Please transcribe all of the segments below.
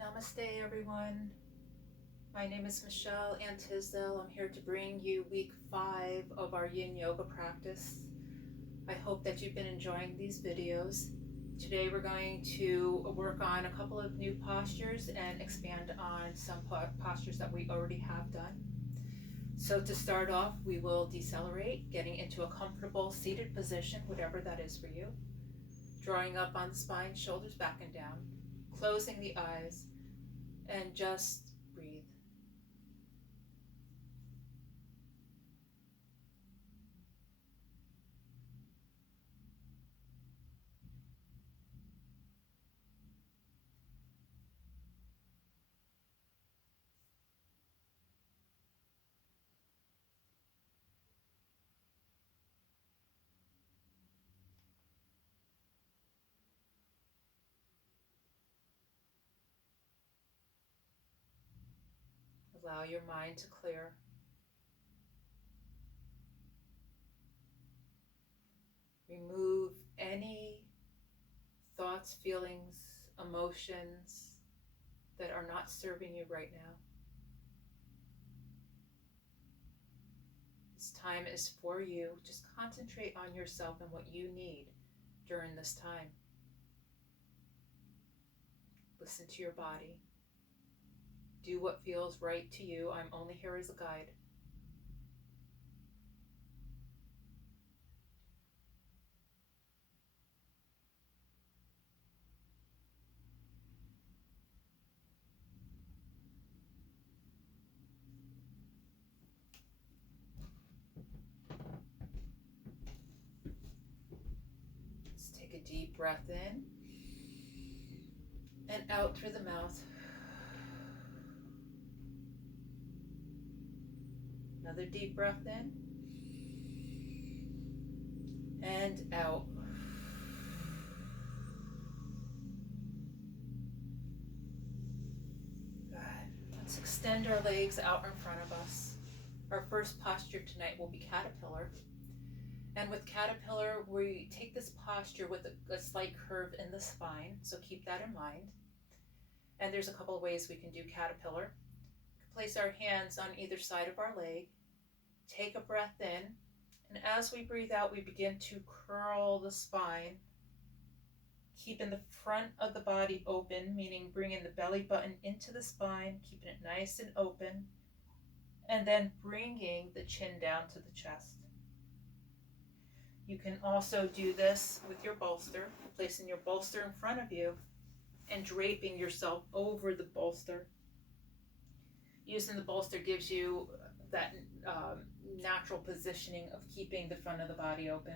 Namaste, everyone. My name is Michelle Antisdale. I'm here to bring you week 5 of our Yin Yoga practice. I hope that you've been enjoying these videos. Today we're going to work on a couple of new postures and expand on some postures that we already have done. So to start off, we will decelerate, getting into a comfortable seated position, whatever that is for you. Drawing up on the spine, shoulders back and down, closing the eyes, and just breathe. Allow your mind to clear. Remove any thoughts, feelings, emotions that are not serving you right now. This time is for you. Just concentrate on yourself and what you need during this time. Listen to your body. Do what feels right to you. I'm only here as a guide. Let's take a deep breath in and out through the mouth. Another deep breath in and out. Good. Let's extend our legs out in front of us. Our first posture tonight will be caterpillar. And with caterpillar, we take this posture with a slight curve in the spine, so keep that in mind. And there's a couple of ways we can do caterpillar. Place our hands on either side of our leg, take a breath in, and as we breathe out, we begin to curl the spine, keeping the front of the body open, meaning bringing the belly button into the spine, keeping it nice and open, and then bringing the chin down to the chest. You can also do this with your bolster, placing your bolster in front of you and draping yourself over the bolster. Using the bolster gives you that natural positioning of keeping the front of the body open.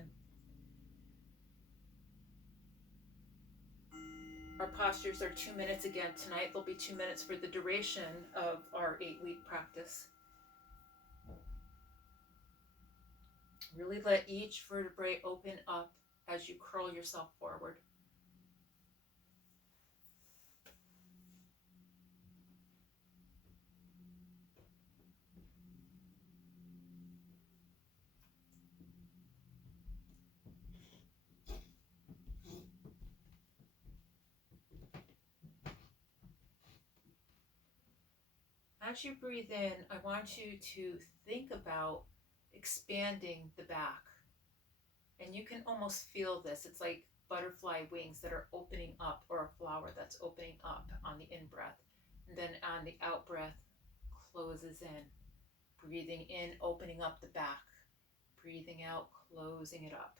Our postures are 2 minutes again tonight. There'll be 2 minutes for the duration of our 8-week practice. Really let each vertebrae open up as you curl yourself forward. As you breathe in, I want you to think about expanding the back. And you can almost feel this. It's like butterfly wings that are opening up, or a flower that's opening up on the in-breath. And then on the out-breath, closes in. Breathing in, opening up the back. Breathing out, closing it up.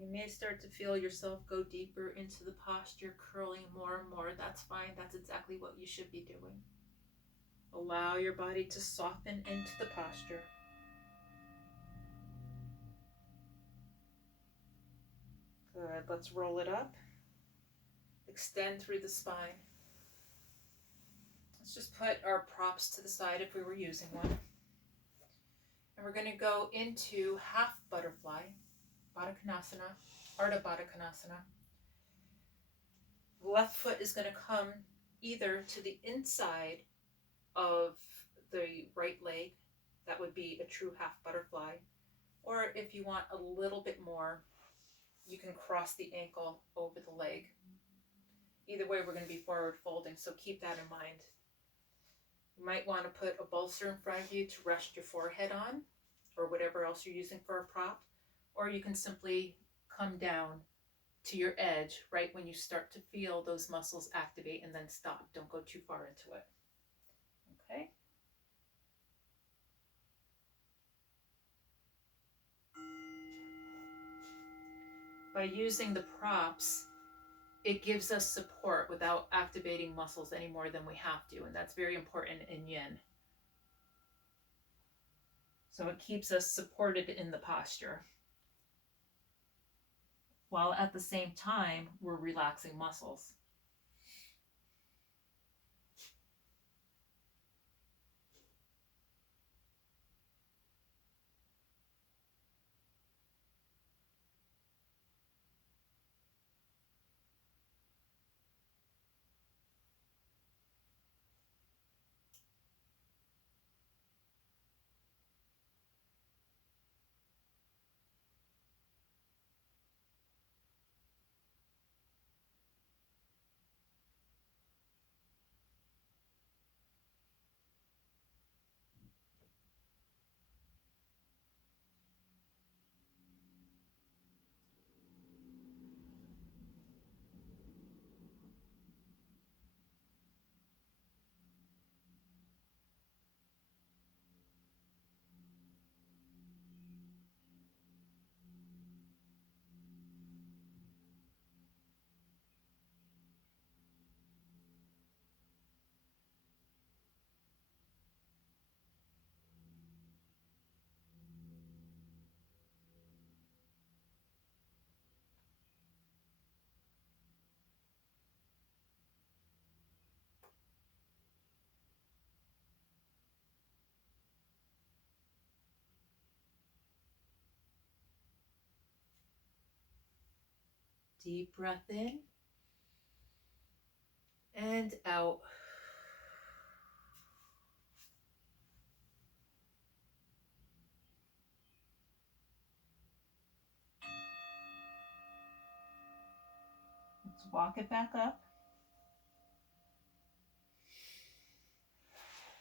You may start to feel yourself go deeper into the posture, curling more and more. That's fine. That's exactly what you should be doing. Allow your body to soften into the posture. Good. Let's roll it up. Extend through the spine. Let's just put our props to the side if we were using one. And we're going to go into half butterfly, Baddha Konasana, Ardha Baddha Konasana. The left foot is going to come either to the inside of the right leg, that would be a true half butterfly, or if you want a little bit more, you can cross the ankle over the leg. Either way, we're going to be forward folding, so keep that in mind. You might want to put a bolster in front of you to rest your forehead on, or whatever else you're using for a prop, or you can simply come down to your edge right when you start to feel those muscles activate, and then stop. Don't go too far into it. Okay? By using the props, it gives us support without activating muscles any more than we have to, and that's very important in Yin. So it keeps us supported in the posture, while at the same time we're relaxing muscles. Deep breath in and out. Let's walk it back up.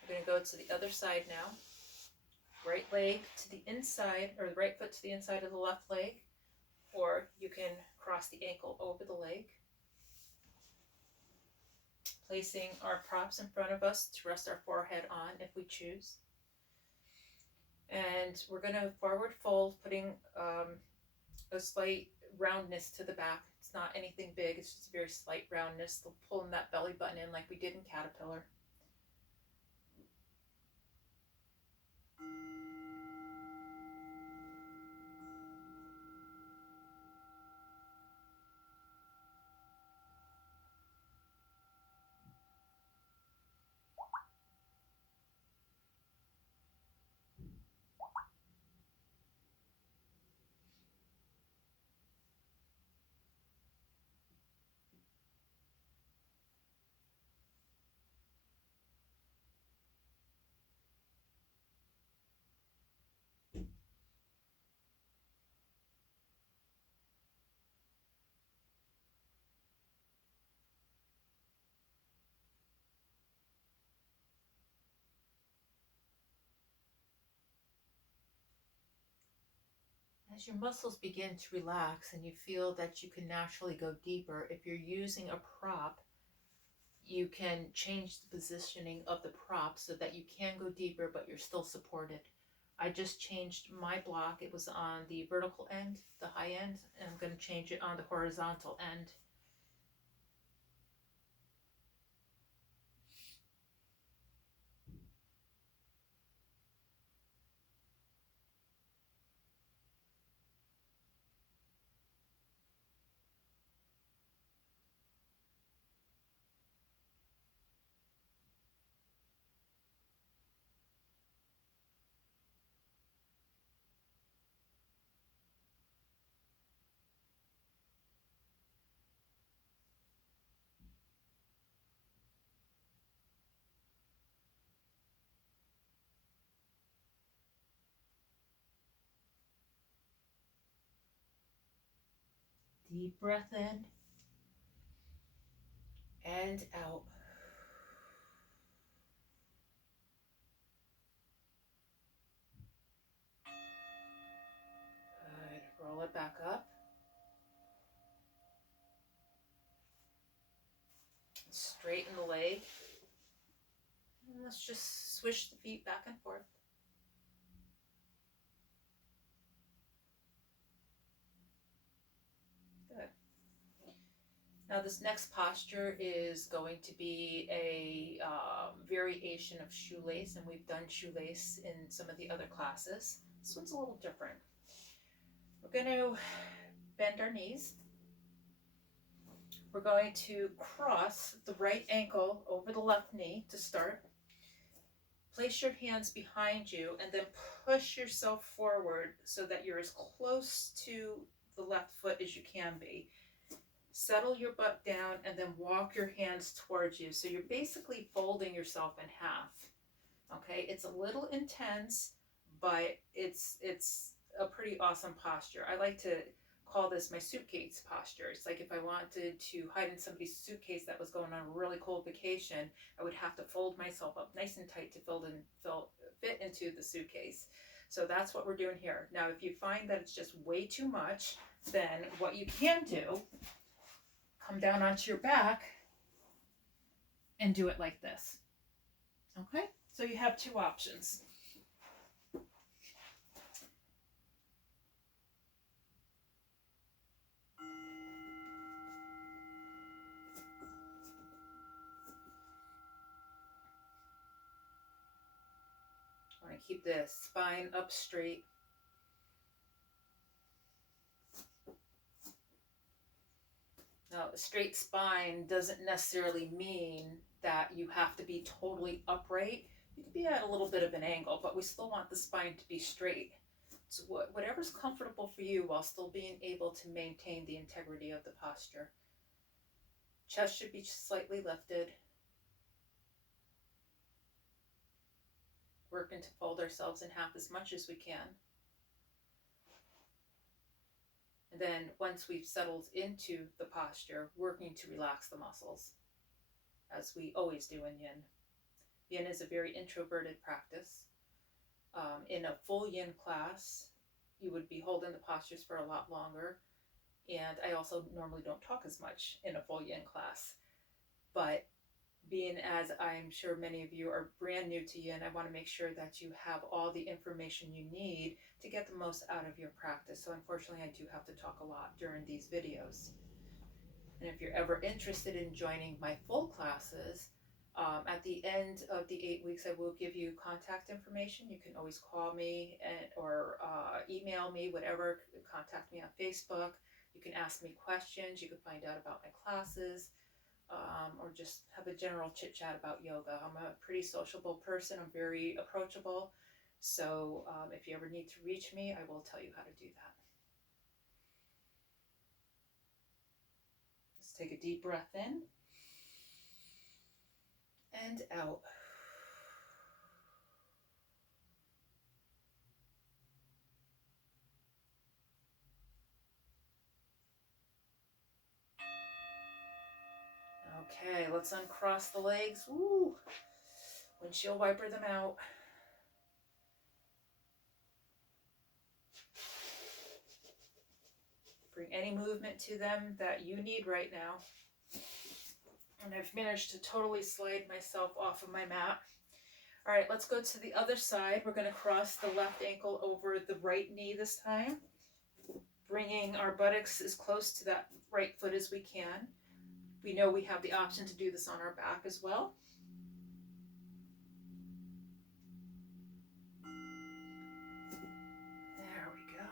We're going to go to the other side now. Right leg to the inside, or the right foot to the inside of the left leg, or you can cross the ankle over the leg. Placing our props in front of us to rest our forehead on if we choose. And we're going to forward fold, putting a slight roundness to the back. It's not anything big, it's just a very slight roundness. Pulling that belly button in like we did in Caterpillar. As your muscles begin to relax and you feel that you can naturally go deeper, if you're using a prop, you can change the positioning of the prop so that you can go deeper, but you're still supported. I just changed my block. It was on the vertical end, the high end, and I'm going to change it on the horizontal end. Deep breath in and out. Good. Roll it back up. Straighten the leg. And let's just swish the feet back and forth. Good. Now this next posture is going to be a variation of shoelace, and we've done shoelace in some of the other classes. This one's a little different. We're going to bend our knees. We're going to cross the right ankle over the left knee to start. Place your hands behind you and then push yourself forward so that you're as close to the left foot as you can be. Settle your butt down and then walk your hands towards you. So you're basically folding yourself in half. Okay, it's a little intense, but it's a pretty awesome posture. I like to call this my suitcase posture. It's like if I wanted to hide in somebody's suitcase that was going on a really cool vacation, I would have to fold myself up nice and tight to fit into the suitcase. So that's what we're doing here. Now, if you find that it's just way too much, then what you can do, come down onto your back and do it like this. Okay? So you have two options. I want to keep the spine up straight. Now, a straight spine doesn't necessarily mean that you have to be totally upright. You could be at a little bit of an angle, but we still want the spine to be straight. So whatever's comfortable for you while still being able to maintain the integrity of the posture. Chest should be slightly lifted. Working to fold ourselves in half as much as we can. And then once we've settled into the posture, working to relax the muscles, as we always do in Yin. Yin is a very introverted practice. In a full Yin class, you would be holding the postures for a lot longer. And I also normally don't talk as much in a full Yin class. But being as I'm sure many of you are brand new to Yin, I want to make sure that you have all the information you need to get the most out of your practice. So unfortunately, I do have to talk a lot during these videos. And if you're ever interested in joining my full classes, at the end of the 8 weeks, I will give you contact information. You can always call me or email me, whatever. Contact me on Facebook. You can ask me questions. You can find out about my classes. Or just have a general chit chat about yoga. I'm a pretty sociable person. I'm very approachable. So if you ever need to reach me, I will tell you how to do that. Let's take a deep breath in and out. Okay, let's uncross the legs. Woo! Windshield wiper them out. Bring any movement to them that you need right now. And I've managed to totally slide myself off of my mat. All right, let's go to the other side. We're going to cross the left ankle over the right knee this time, bringing our buttocks as close to that right foot as we can. We know we have the option to do this on our back as well. There we go.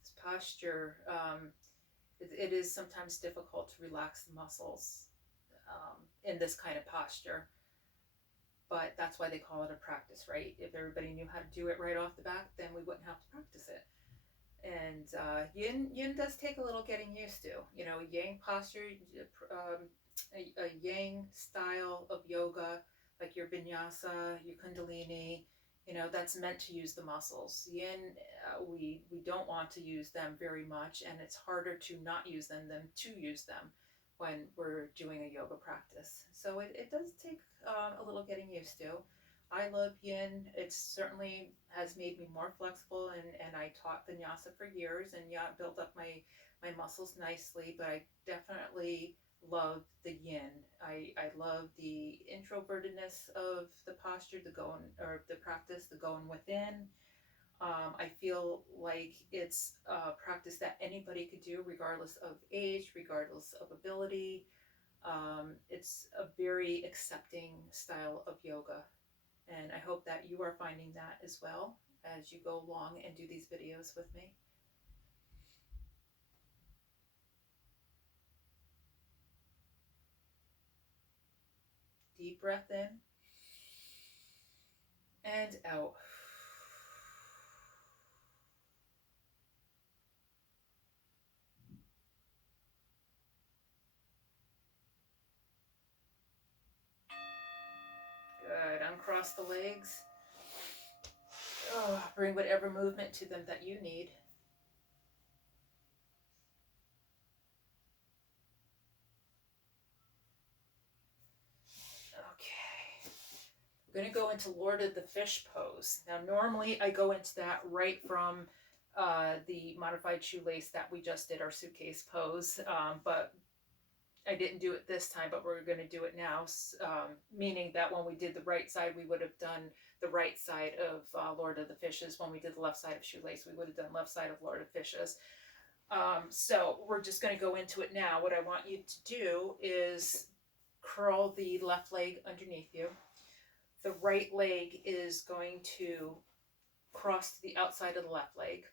This posture, it is sometimes difficult to relax the muscles in this kind of posture. But that's why they call it a practice, right? If everybody knew how to do it right off the bat, then we wouldn't have to practice it. And yin does take a little getting used to. You know, yang posture, a yang style of yoga, like your vinyasa, your kundalini, you know, that's meant to use the muscles. Yin, we don't want to use them very much, and it's harder to not use them than to use them when we're doing a yoga practice. So it does take a little getting used to. I love yin. It certainly has made me more flexible, and I taught vinyasa for years, and yeah, it built up my muscles nicely, but I definitely love the yin. I love the introvertedness of the posture, the going, or the practice, the going within. I feel like it's a practice that anybody could do, regardless of age, regardless of ability. It's a very accepting style of yoga. And I hope that you are finding that as well as you go along and do these videos with me. Deep breath in and out. Good. Uncross the legs. Bring whatever movement to them that you need. Okay. We're going to go into Lord of the Fish pose. Now, normally I go into that right from the modified shoelace that we just did, our suitcase pose, but I didn't do it this time, but we're going to do it now, meaning that when we did the right side, we would have done the right side of Lord of the Fishes. When we did the left side of shoelace, we would have done left side of Lord of Fishes. So we're just going to go into it now. What I want you to do is curl the left leg underneath you. The right leg is going to cross to the outside of the left leg.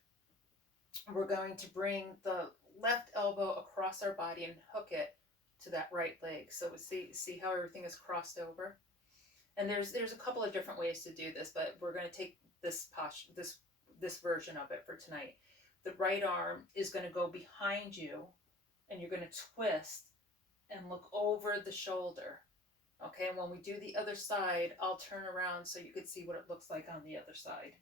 We're going to bring the left elbow across our body and hook it to that right leg. So see how everything is crossed over? And there's a couple of different ways to do this, but we're going to take this posture, this version of it for tonight. The right arm is going to go behind you, and you're going to twist and look over the shoulder. Okay, and when we do the other side, I'll turn around so you can see what it looks like on the other side.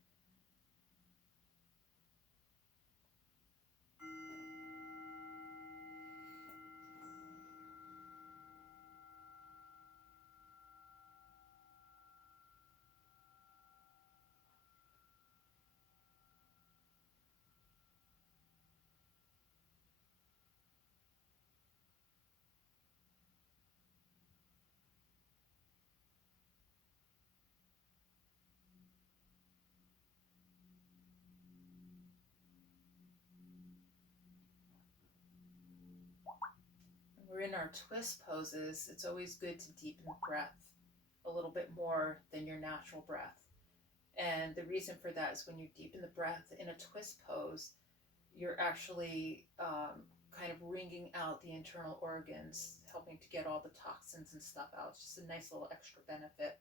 We're in our twist poses. It's always good to deepen the breath a little bit more than your natural breath. And the reason for that is when you deepen the breath in a twist pose, you're actually kind of wringing out the internal organs, helping to get all the toxins and stuff out. It's just a nice little extra benefit.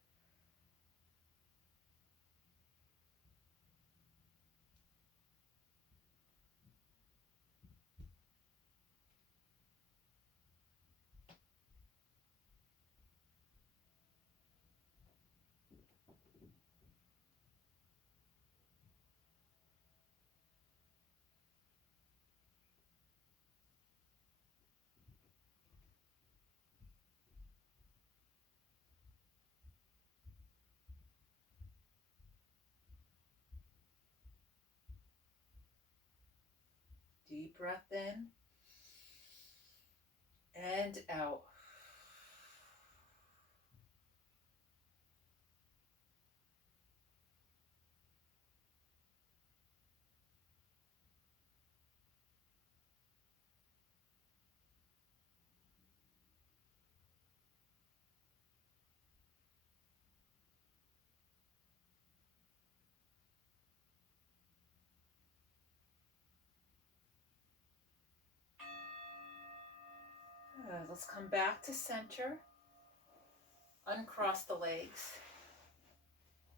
Deep breath in and out. Let's come back to center. Uncross the legs.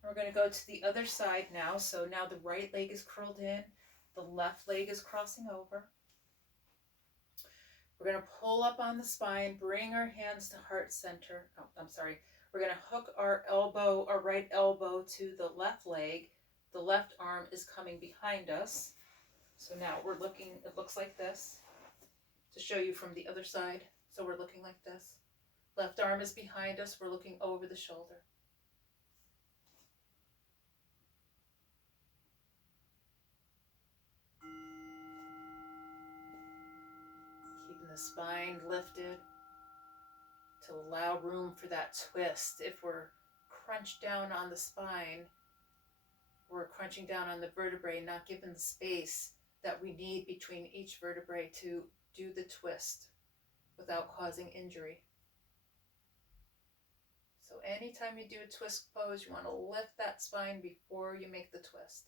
We're going to go to the other side now. So now the right leg is curled in. The left leg is crossing over. We're going to pull up on the spine, bring our hands to heart center. Oh, I'm sorry. We're going to hook our right elbow to the left leg. The left arm is coming behind us. So now we're looking, it looks like this, to show you from the other side. So we're looking like this. Left arm is behind us. We're looking over the shoulder. Keeping the spine lifted to allow room for that twist. If we're crunched down on the spine, we're crunching down on the vertebrae, not given the space that we need between each vertebrae to do the twist without causing injury. So anytime you do a twist pose, you want to lift that spine before you make the twist.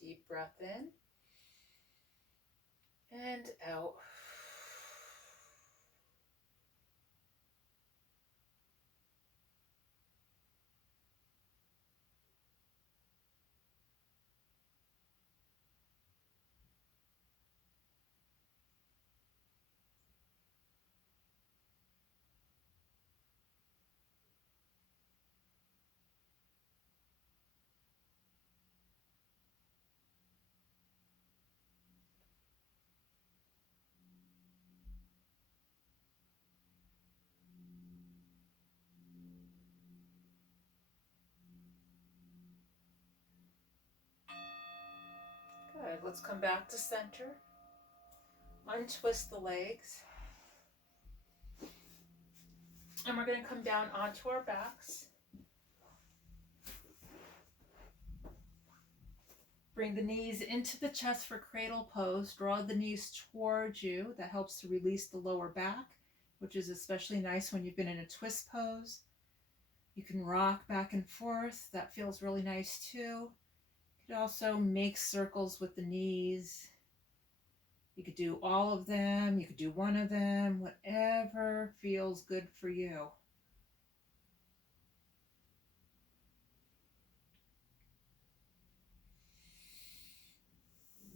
Deep breath in and out. Good. Let's come back to center. Untwist the legs. And we're going to come down onto our backs. Bring the knees into the chest for cradle pose. Draw the knees towards you. That helps to release the lower back, which is especially nice when you've been in a twist pose. You can rock back and forth. That feels really nice too. You could also make circles with the knees. You could do all of them. You could do one of them. Whatever feels good for you.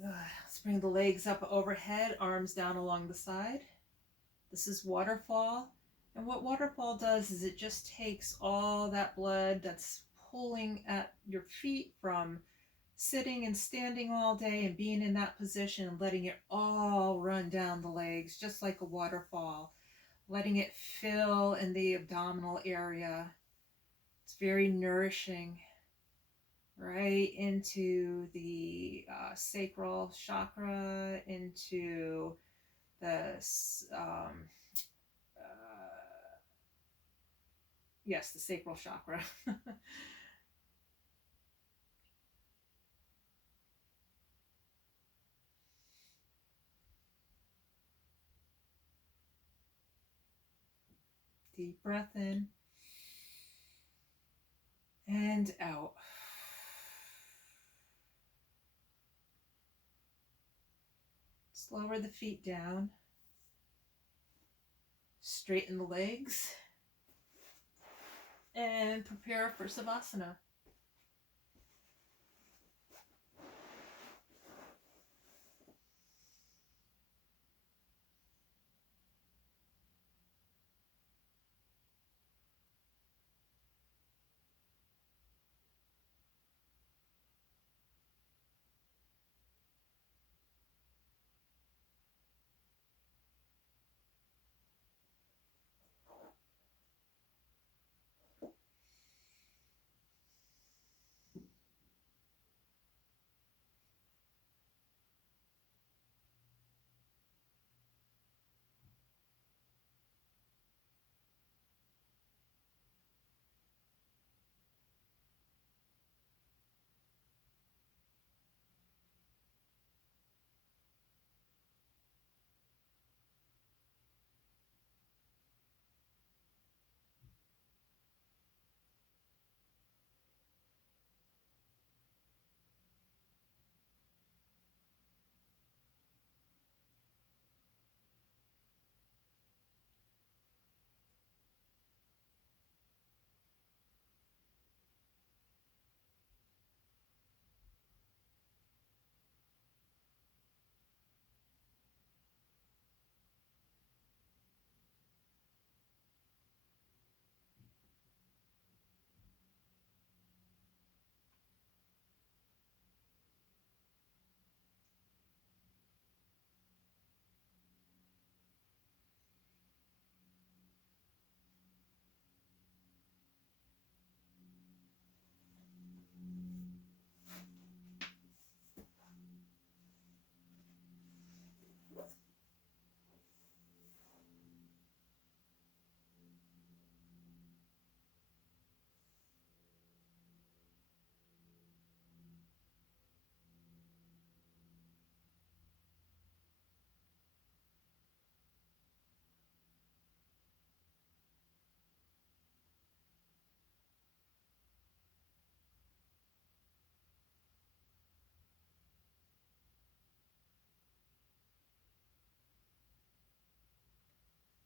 Let's bring the legs up overhead, arms down along the side. This is waterfall. And what waterfall does is it just takes all that blood that's pulling at your feet from sitting and standing all day and being in that position and letting it all run down the legs, just like a waterfall, letting it fill in the abdominal area. It's very nourishing. Right into the sacral chakra, into the yes, the sacral chakra. Deep breath in and out. Lower the feet down. Straighten the legs. And prepare for Savasana.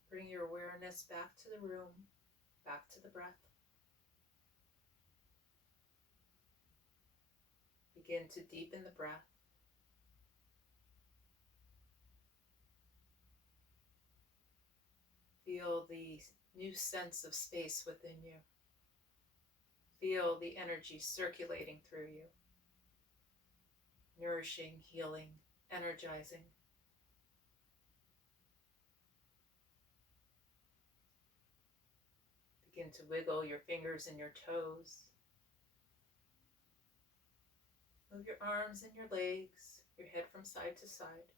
Bring your awareness back to the room, back to the breath. Begin to deepen the breath. Feel the new sense of space within you. Feel the energy circulating through you. Nourishing, healing, energizing. Begin to wiggle your fingers and your toes. Move your arms and your legs, your head from side to side.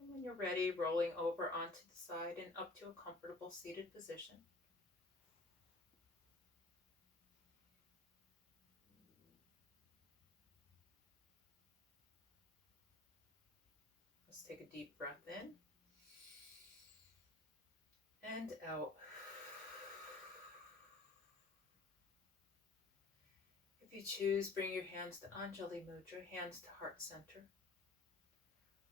And when you're ready, rolling over onto the side and up to a comfortable seated position. Let's take a deep breath in and out. If you choose, bring your hands to Anjali Mudra, hands to heart center.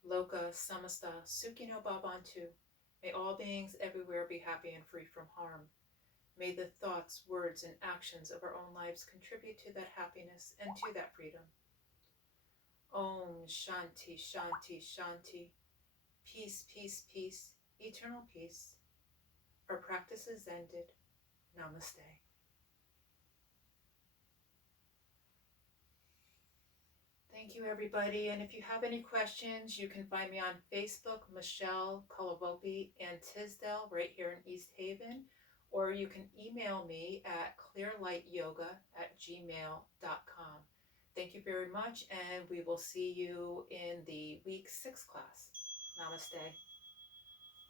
Loka Samasta Sukhino Bhavantu. May all beings everywhere be happy and free from harm. May the thoughts, words, and actions of our own lives contribute to that happiness and to that freedom. Om Shanti, Shanti, Shanti. Peace, peace, peace, eternal peace. Our practice is ended. Namaste. Thank you, everybody. And if you have any questions, you can find me on Facebook, Michelle Kalavopi and Tisdale, right here in East Haven. Or you can email me at clearlightyoga@gmail.com. Thank you very much, and we will see you in the week 6 class. Namaste.